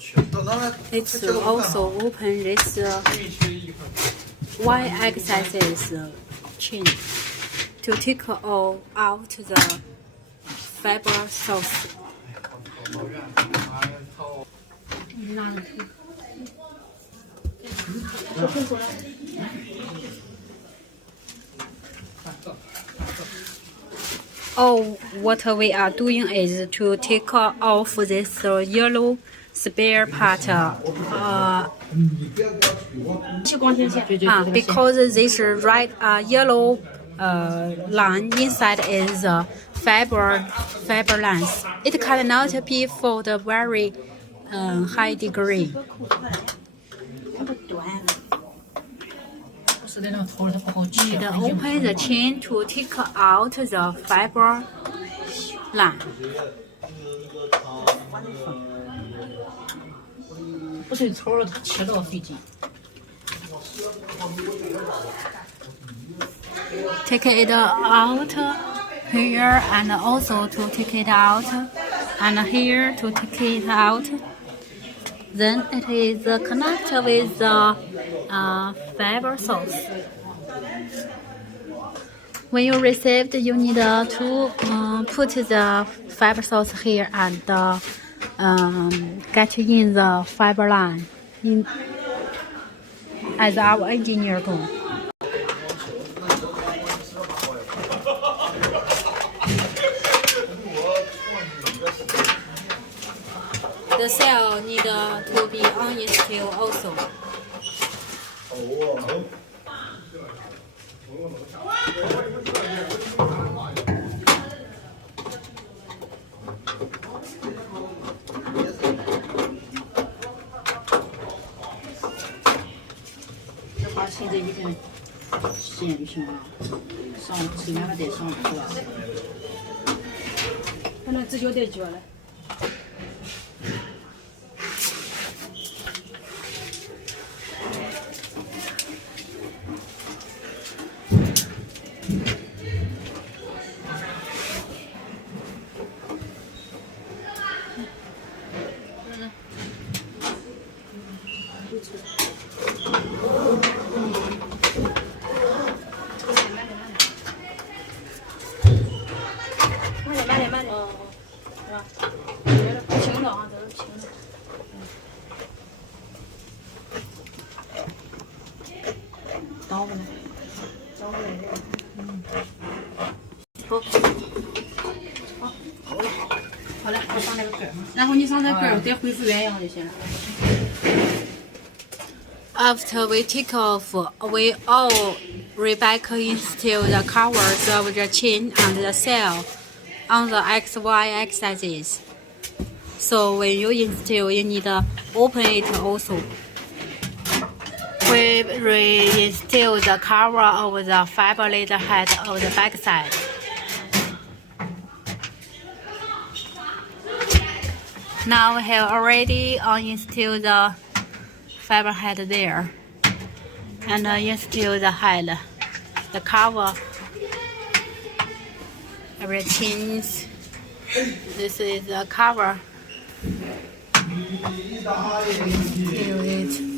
It's also open this y-axis chain to take all out the fiber source. What we are doing is to take off this yellow spare part. Because this red yellow line inside is fiber lines. It cannot be for the very high degree. Need open the chain to take out the fiber line. Take it out here and also to take it out, and here to take it out. Then it is connected with the fiber source. When you received, you need to put the fiber source here and get in the fiber line as our engineer do. The cell need to be uninstalled also. After we take off, we all re-back install the covers of the chain and the cell on the XY axis. So when you install, you need to open it also. We reinstall the cover of the fiber laser head of the back side. Now we have already installed the fiber head there, and install the head, the cover, everything. This is the cover. Here it is.